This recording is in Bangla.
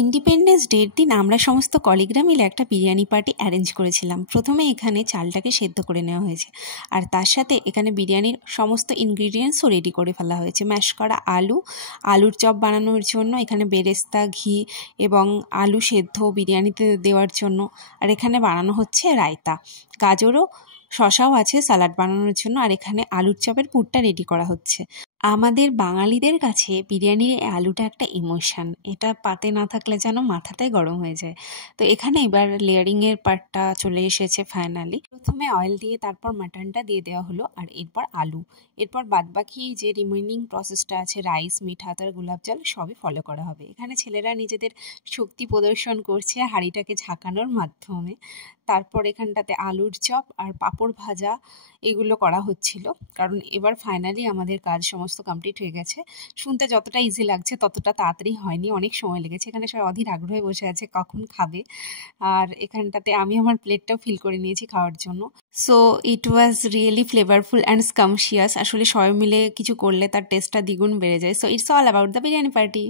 ইন্ডিপেন্ডেন্স ডের দিন আমরা সমস্ত কলিগরা মিলে একটা বিরিয়ানি পার্টি অ্যারেঞ্জ করেছিলাম। প্রথমে এখানে চালটাকে সেদ্ধ করে নেওয়া হয়েছে, আর তার সাথে এখানে বিরিয়ানির সমস্ত ইনগ্রিডিয়েন্টসও রেডি করে ফেলা হয়েছে। ম্যাশ করা আলুর চপ বানানোর জন্য এখানে বেরেস্তা, ঘি এবং আলু সেদ্ধ বিরিয়ানিতে দেওয়ার জন্য। আর এখানে বানানো হচ্ছে রায়তা, গাজরও শশাও আছে স্যালাড বানানোর জন্য। আর এখানে আলুর চপের পুরটা রেডি করা হচ্ছে। আমাদের বাঙালিদের কাছে বিরিয়ানির এই আলুটা একটা ইমোশন, এটা পাতে না থাকলে যেন মাথাটাই গরম হয়ে যায়। তো এখানে এবার লেয়ারিংয়ের পার্টটা চলে এসেছে ফাইনালি। প্রথমে অয়েল দিয়ে তারপর মাটনটা দিয়ে দেওয়া হলো, আর এরপর আলু, এরপর বাদবাকি যে রিমেনিং প্রসেসটা আছে রাইস, মিঠা আতর, গোলাপ জল সবই ফলো করা হবে। এখানে ছেলেরা নিজেদের শক্তি প্রদর্শন করছে হাঁড়িটাকে ঝাঁকানোর মাধ্যমে। তারপর এখানটাতে আলুর চপ আর পাঁপড় ভাজা এগুলো করা হচ্ছিল, কারণ এবার ফাইনালি আমাদের কাজ সমস্ত কমপ্লিট হয়ে গেছে। শুনতে যতটা ইজি লাগছে ততটা তাড়াতাড়ি হয়নি, অনেক সময় লেগেছে। এখানে সবাই অধীর আগ্রহে বসে আছে কখন খাবে। আর এখানটাতে আমি আমার প্লেটটাও ফিল করে নিয়েছি খাওয়ার জন্য। So it was really flavourful and scrumptious. আসলে সবাই মিলে কিছু করলে তার টেস্টটা দ্বিগুণ বেড়ে যায়। So it's all about the biryani party.